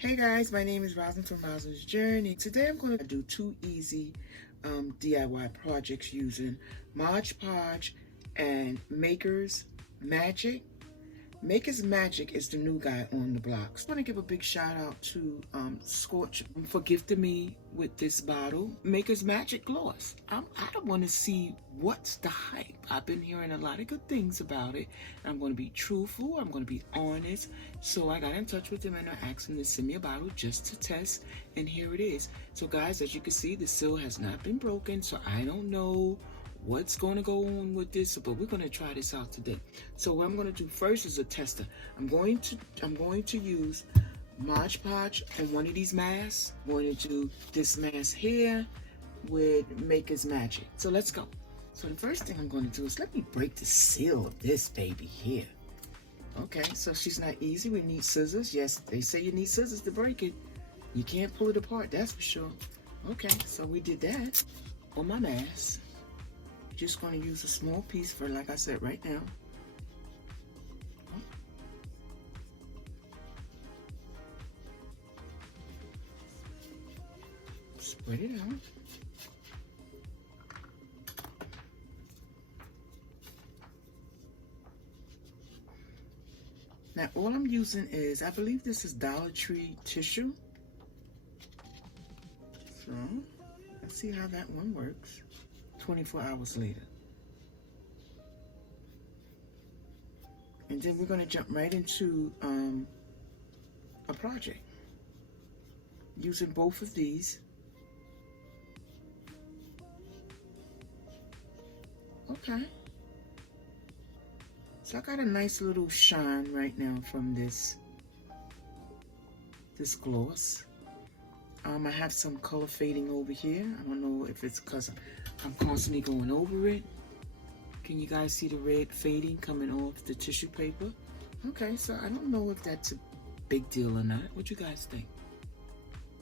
Hey guys, my name is Rosin from Rosin's Journey. Today I'm going to do two easy DIY projects using Mod Podge and Maker's Magic. Maker's Magic is the new guy on the block. So I want to give a big shout out to Scorch for gifting me with this bottle, Maker's Magic Gloss. I don't want to see what's the hype. I've been hearing a lot of good things about it. I'm going to be truthful. I'm going to be honest. So I got in touch with them and I asked them to send me a bottle just to test. And here it is. So guys, as you can see, the seal has not been broken. So I don't know what's going to go on with this, but we're going to try this out today. So what I'm going to do first is a tester. I'm going to use Mod Podge on one of these masks. I'm going to do this mask here with Maker's Magic. So let's go. So the first thing I'm going to do is let me break the seal of this baby here. Okay, so she's not easy. We need scissors. Yes, they say you need scissors to break it. You can't pull it apart, that's for sure. Okay, so we did that on my mask. Just going to use a small piece for, like I said, right now. Spread it out. Now all I'm using is, I believe this is Dollar Tree tissue. So let's see how that one works. 24 hours later. And then we're going to jump right into a project using both of these. Okay. So I got a nice little shine right now from this gloss. I have some color fading over here. I don't know if it's because I'm constantly going over it. Can you guys see the red fading coming off the tissue paper? Okay, so I don't know if that's a big deal or not. What you guys think?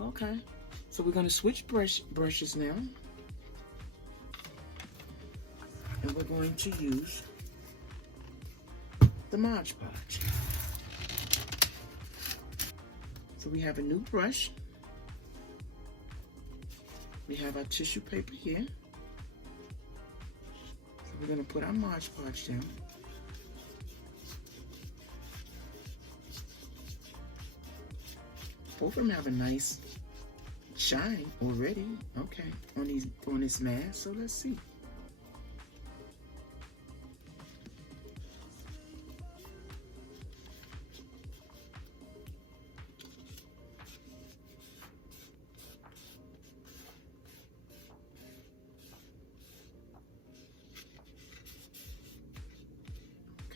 Okay, so we're gonna switch brushes now. And we're going to use the Mod Podge. So we have a new brush. We have our tissue paper here. So we're going to put our Mod Podge down. Both of them have a nice shine already. Okay, on this mask. So let's see.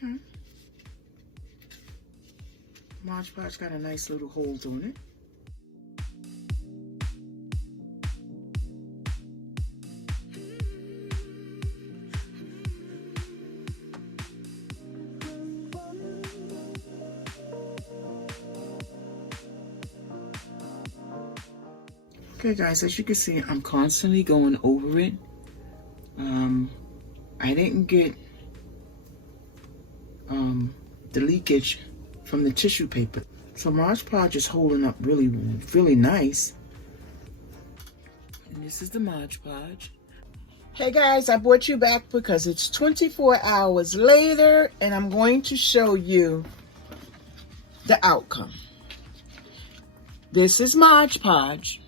Okay. Mod Podge got a nice little hold on it. Okay guys, as you can see, I'm constantly going over it. I didn't get the leakage from the tissue paper. So Mod Podge is holding up really, really nice. And this is the Mod Podge. Hey guys, I brought you back because it's 24 hours later and I'm going to show you the outcome. This is Mod Podge.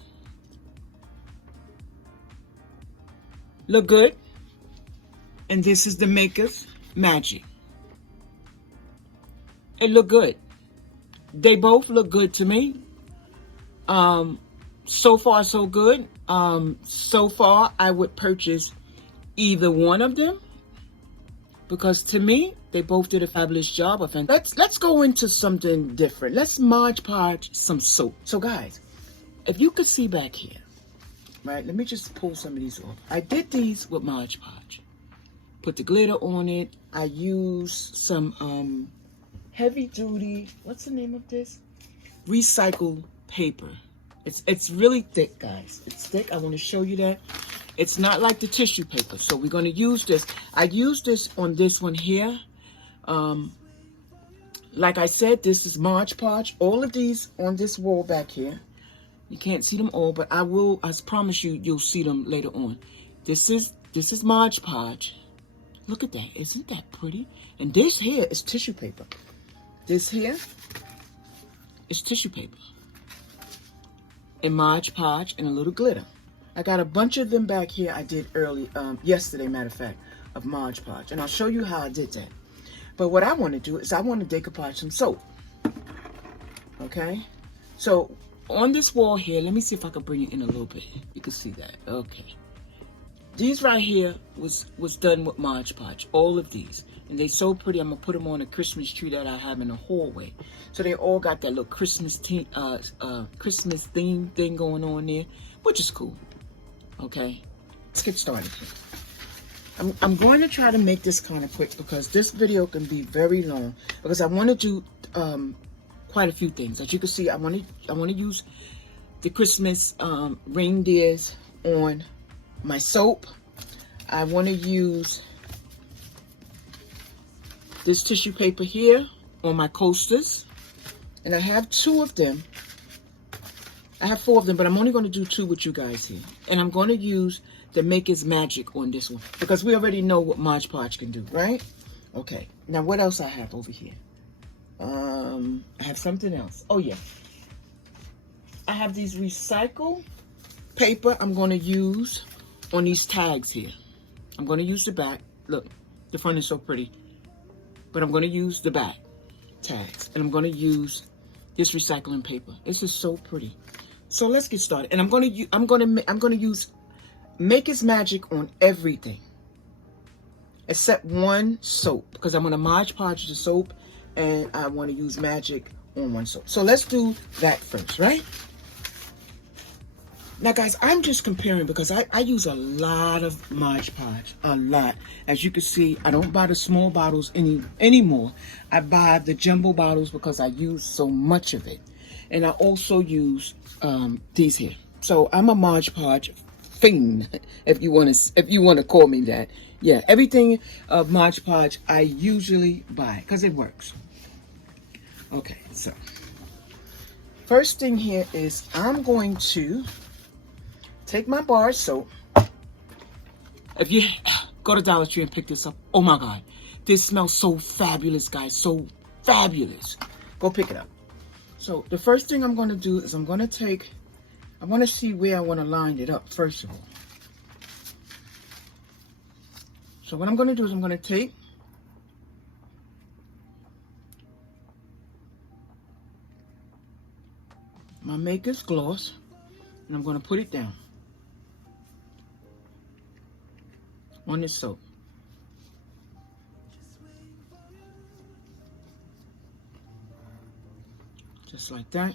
Look good. And this is the Maker's Magic. It look good. They both look good to me. So far so good. So far I would purchase either one of them because to me they both did a fabulous job of it. Let's go into something different. Let's Mod Podge some soap. So guys, if you could see back here, right? Let me just pull some of these off. I did these with Mod Podge. Put the glitter on it. I used some heavy duty, what's the name of this? Recycled paper. It's really thick, guys. It's thick. I want to show you that. It's not like the tissue paper. So we're going to use this. I used this on this one here. Like I said, this is Mod Podge. All of these on this wall back here. You can't see them all, but I promise you, you'll see them later on. This is Mod Podge. Look at that. Isn't that pretty? And this here is tissue paper. This here is tissue paper. And Mod Podge and a little glitter. I got a bunch of them back here I did yesterday, matter of fact, of Mod Podge. And I'll show you how I did that. But what I want to do is I want to decoupage some soap. Okay? So, on this wall here, let me see if I can bring it in a little bit. You can see that. Okay. These right here was done with Mod Podge. All of these. And they so pretty. I'm going to put them on a Christmas tree that I have in the hallway. So they all got that little Christmas theme thing going on there. Which is cool. Okay. Let's get started here. I'm going to try to make this kind of quick because this video can be very long. Because I want to do quite a few things. As you can see, I want to use the Christmas reindeers on my soap. I want to use this tissue paper here on my coasters. And I have 2 of them. I have 4 of them, but I'm only going to do 2 with you guys here. And I'm going to use the Maker's Magic on this one. Because we already know what Mod Podge can do, right? Okay. Now, what else I have over here? I have something else. Oh, yeah. I have these recycle paper I'm going to use on these tags here. I'm going to use the back. Look, the front is so pretty. But I'm going to use the back tags. And I'm going to use this recycling paper. This is so pretty. So let's get started. And I'm going to use Maker's Magic on everything. Except one soap. Because I'm going to Mod Podge the soap. And I want to use magic on one soap. So let's do that first, right? Now, guys, I'm just comparing because I use a lot of Mod Podge. A lot. As you can see, I don't buy the small bottles anymore. I buy the jumbo bottles because I use so much of it. And I also use these here. So I'm a Mod Podge fiend, if you want to call me that. Yeah, everything of Mod Podge I usually buy because it works. Okay, so first thing here is I'm going to take my bar soap. If you go to Dollar Tree and pick this up, oh my God, this smells so fabulous, guys, so fabulous. Go pick it up. So the first thing I'm going to do is I want to see where I want to line it up first of all. So what I'm going to do is I'm going to take my Maker's Gloss and I'm going to put it down on this soap. Just like that.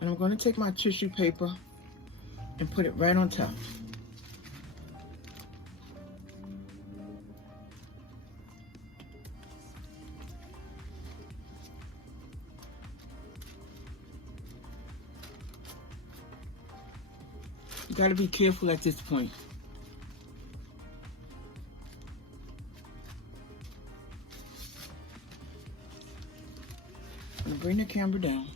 And I'm going to take my tissue paper and put it right on top. You got to be careful at this point. I'm going to bring the camera down.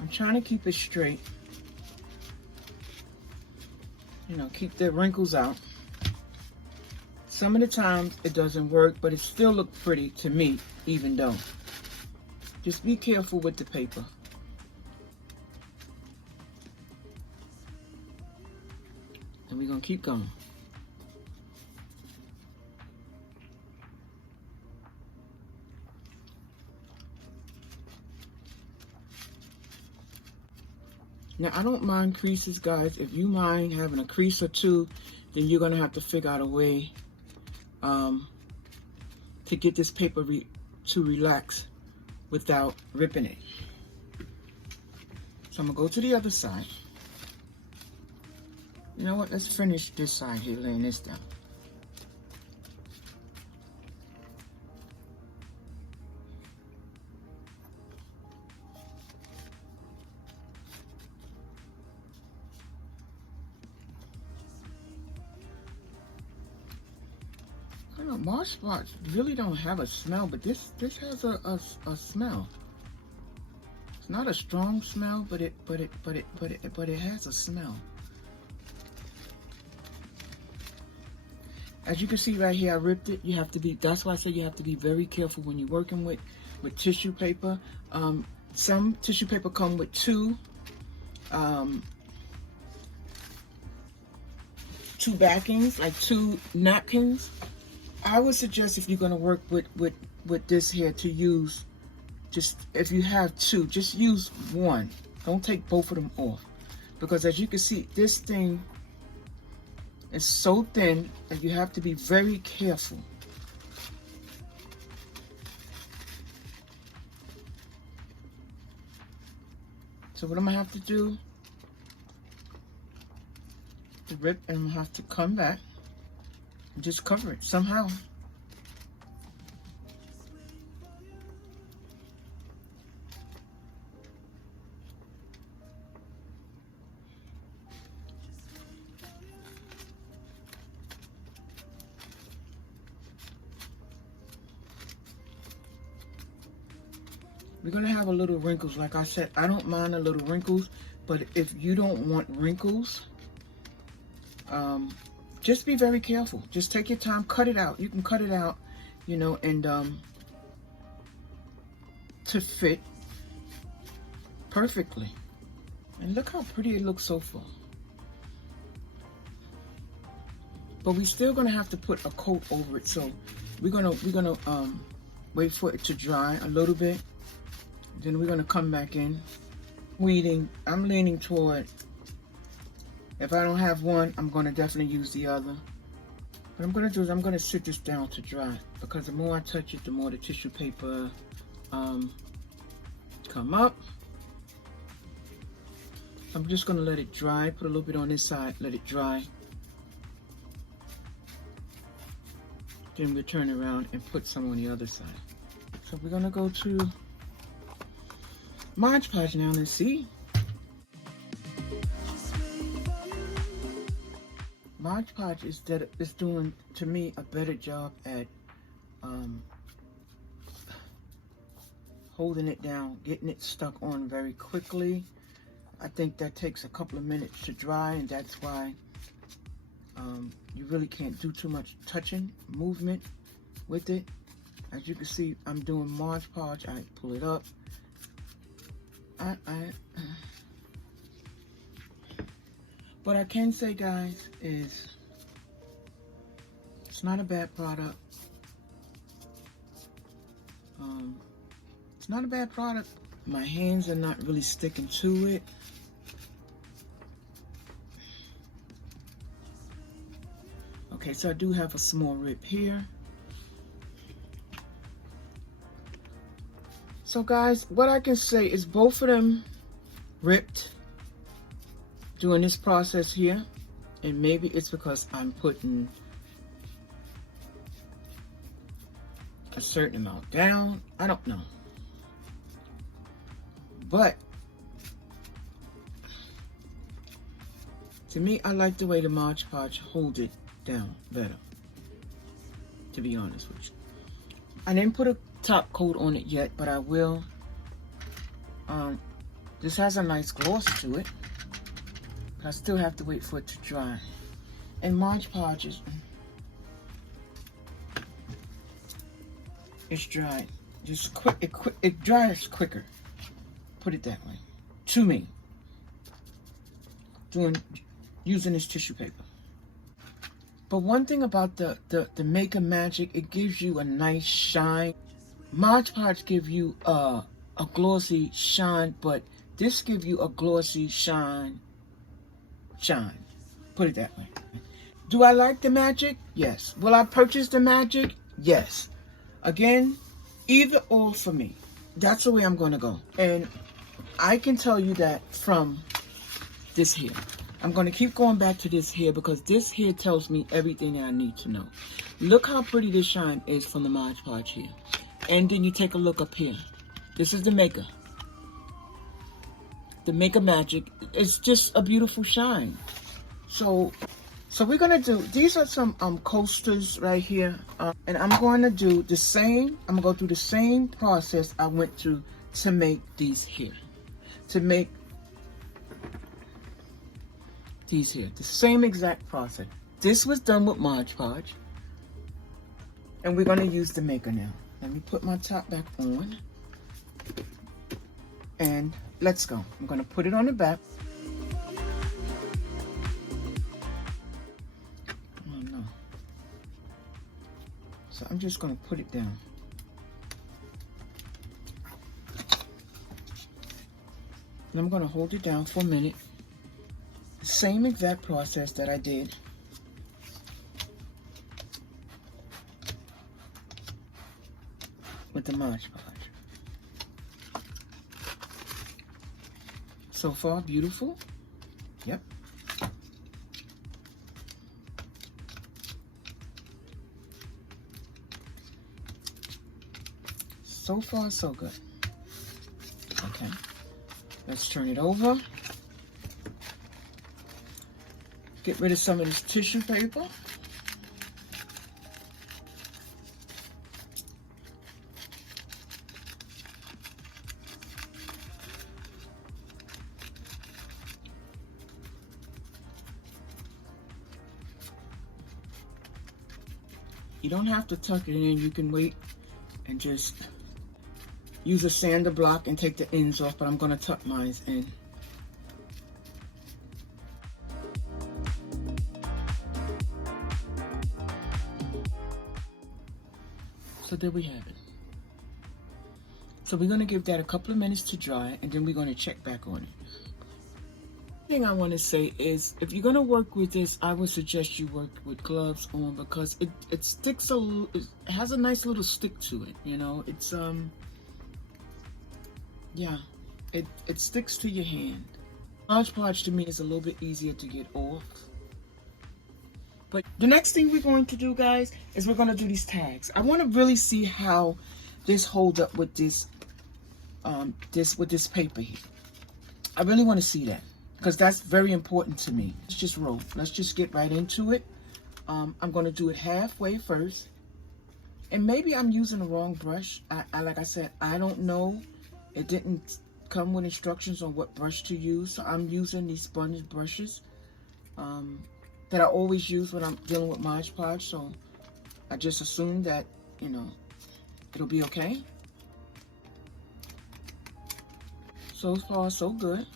I'm trying to keep it straight. You know, keep the wrinkles out. Some of the times it doesn't work, but it still looks pretty to me, even though. Just be careful with the paper. And we're going to keep going. Now, I don't mind creases, guys. If you mind having a crease or two, then you're going to have to figure out a way to get this paper to relax without ripping it. So I'm going to go to the other side. You know what? Let's finish this side here, laying this down. I don't know, Mod Podge really don't have a smell, but this has a smell. It's not a strong smell, but it has a smell. As you can see right here, I ripped it. You have to be, that's why I say you have to be very careful when you're working with tissue paper. Some tissue paper come with two backings, like two napkins. I would suggest if you're going to work with this here to use, just if you have two, just use one. Don't take both of them off, because as you can see, this thing is so thin that you have to be very careful. So what I'm gonna have to do to rip, and I'm gonna have to come back and just cover it somehow. We're gonna have a little wrinkles. Like I said, I don't mind a little wrinkles, but if you don't want wrinkles, just be very careful. Just take your time, cut it out. You can cut it out, you know, and to fit perfectly. And look how pretty it looks so far. But we're still gonna have to put a coat over it, so we're gonna wait for it to dry a little bit. Then we're gonna come back in. I'm leaning toward, if I don't have one, I'm gonna definitely use the other. What I'm gonna do is I'm gonna sit this down to dry, because the more I touch it, the more the tissue paper come up. I'm just gonna let it dry, put a little bit on this side, let it dry. Then we'll turn around and put some on the other side. So we're gonna go to Mod Podge now and see. Mod Podge is doing, to me, a better job at holding it down, getting it stuck on very quickly. I think that takes a couple of minutes to dry, and that's why you really can't do too much touching, movement with it. As you can see, I'm doing Mod Podge. I pull it up. What I can say, guys, is it's not a bad product. It's not a bad product. My hands are not really sticking to it. Okay, so I do have a small rip here. So guys, what I can say is both of them ripped doing this process here, and maybe it's because I'm putting a certain amount down. I don't know. But to me, I like the way the Mod Podge hold it down better, to be honest with you. I didn't put a top coat on it yet, but I will. This has a nice gloss to it, but I still have to wait for it to dry. And Mod Podge it's dry. Just quick. It dries quicker. Put it that way. To me, using this tissue paper. But one thing about the Maker Magic, it gives you a nice shine. Mod Podge give you a glossy shine, but this gives you a glossy shine. Put it that way. Do I like the Magic? Yes. Will I purchase the Magic? Yes. Again, either or for me. That's the way I'm going to go. And I can tell you that from this here. I'm going to keep going back to this here, because this here tells me everything that I need to know. Look how pretty this shine is from the Mod Podge here. And then you take a look up here. This is the Maker. The Maker Magic. It's just a beautiful shine. So So we're gonna do, these are some coasters right here. And I'm going to do the same, I'm gonna go through the same process I went through to make these here. To make these here, the same exact process. This was done with Mod Podge. And we're gonna use the maker now. Let me put my top back on. And let's go. I'm gonna put it on the back. Oh no. So I'm just gonna put it down. And I'm gonna hold it down for a minute. The same exact process that I did with the Mod Podge. So far, beautiful. Yep. So far, so good. Okay. Let's turn it over. Get rid of some of this tissue paper. You don't have to tuck it in. You can wait and just use a sander block and take the ends off, but I'm going to tuck mine in. So there we have it. So we're going to give that a couple of minutes to dry, and then we're going to check back on it. Thing I want to say is, if you're going to work with this, I would suggest you work with gloves on, because it sticks it has a nice little stick to it, you know. It's yeah, it sticks to your hand. Mod Podge to me is a little bit easier to get off. But the next thing we're going to do, guys, is we're going to do these tags. I want to really see how this holds up with this paper here. I really want to see that, because that's very important to me. Let's just roll. Let's just get right into it. I'm going to do it halfway first. And maybe I'm using the wrong brush. Like I said, I don't know. It didn't come with instructions on what brush to use. So I'm using these sponge brushes that I always use when I'm dealing with Mod Podge. So I just assume that, you know, it'll be okay. So far, so good.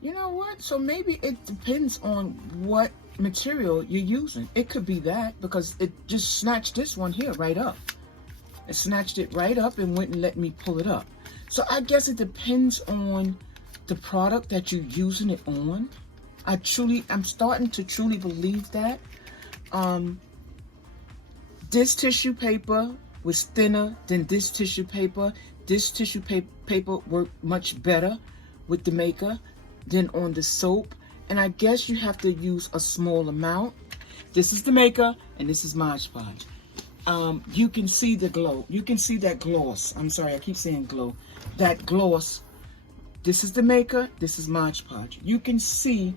You know what? So maybe it depends on what material you're using. It could be that, because it just snatched this one here right up. It snatched it right up and wouldn't let me pull it up. So I guess it depends on the product that you're using it on. I'm starting to truly believe that. This tissue paper was thinner than this tissue paper. This tissue paper worked much better with the maker than on the soap. And I guess you have to use a small amount. This is the maker, and this is Mod Podge. You can see the glow. You can see that gloss. I'm sorry, I keep saying glow. That gloss. This is the maker. This is Mod Podge. You can see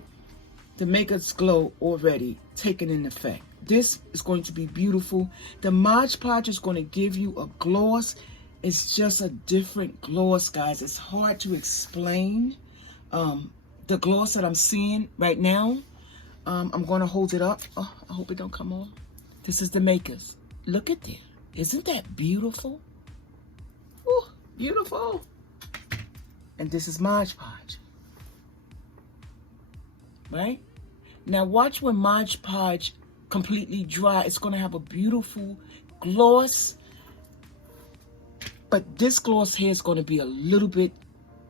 the maker's glow already taken in effect. This is going to be beautiful. The Mod Podge is going to give you a gloss. It's just a different gloss, guys. It's hard to explain. The gloss that I'm seeing right now, I'm going to hold it up. Oh, I hope it don't come off. This is the maker's. Look at that. Isn't that beautiful? Ooh, beautiful. And this is Mod Podge. Right? Now watch when Mod Podge completely dry. It's going to have a beautiful gloss. But this gloss here is going to be a little bit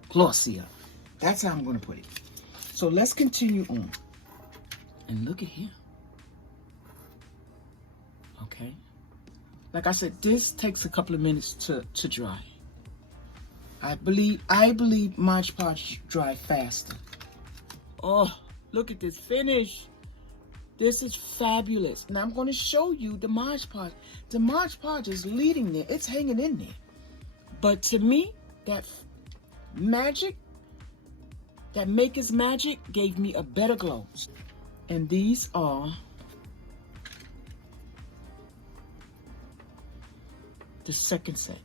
glossier. That's how I'm going to put it. So let's continue on. And look at here. Okay. Like I said, this takes a couple of minutes to dry. I believe Mod Podge dry faster. Oh, look at this finish. This is fabulous. Now I'm going to show you the Mod Podge. The Mod Podge is leading there. It's hanging in there. But to me, that magic That Maker's Magic gave me a better glow. And these are the second set.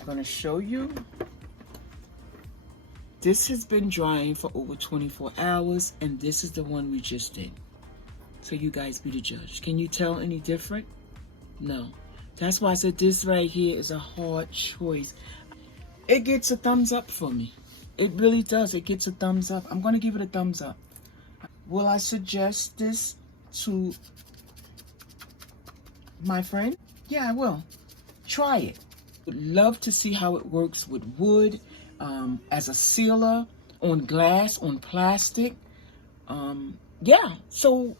I'm going to show you. This has been drying for over 24 hours, and this is the one we just did. So you guys be the judge. Can you tell any different? No. That's why I said this right here is a hard choice. It gets a thumbs up for me. It really does. It gets a thumbs up. I'm going to give it a thumbs up. Will I suggest this to my friend? Yeah, I will. Try it. Would love to see how it works with wood, as a sealer, on glass, on plastic. Yeah, so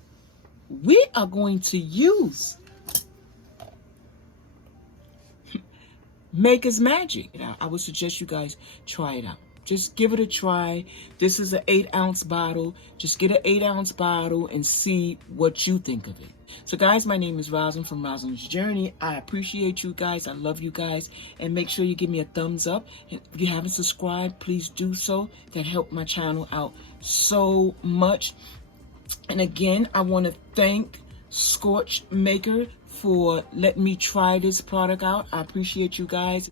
we are going to use Maker's Magic. I would suggest you guys try it out. Just give it a try. This is an 8-ounce bottle. Just get an 8-ounce bottle and see what you think of it. So guys, my name is Rosalind from Rosalind's Journey. I appreciate you guys. I love you guys. And make sure you give me a thumbs up. And if you haven't subscribed, please do so. That helped my channel out so much. And again, I want to thank Scorch Maker for letting me try this product out. I appreciate you guys.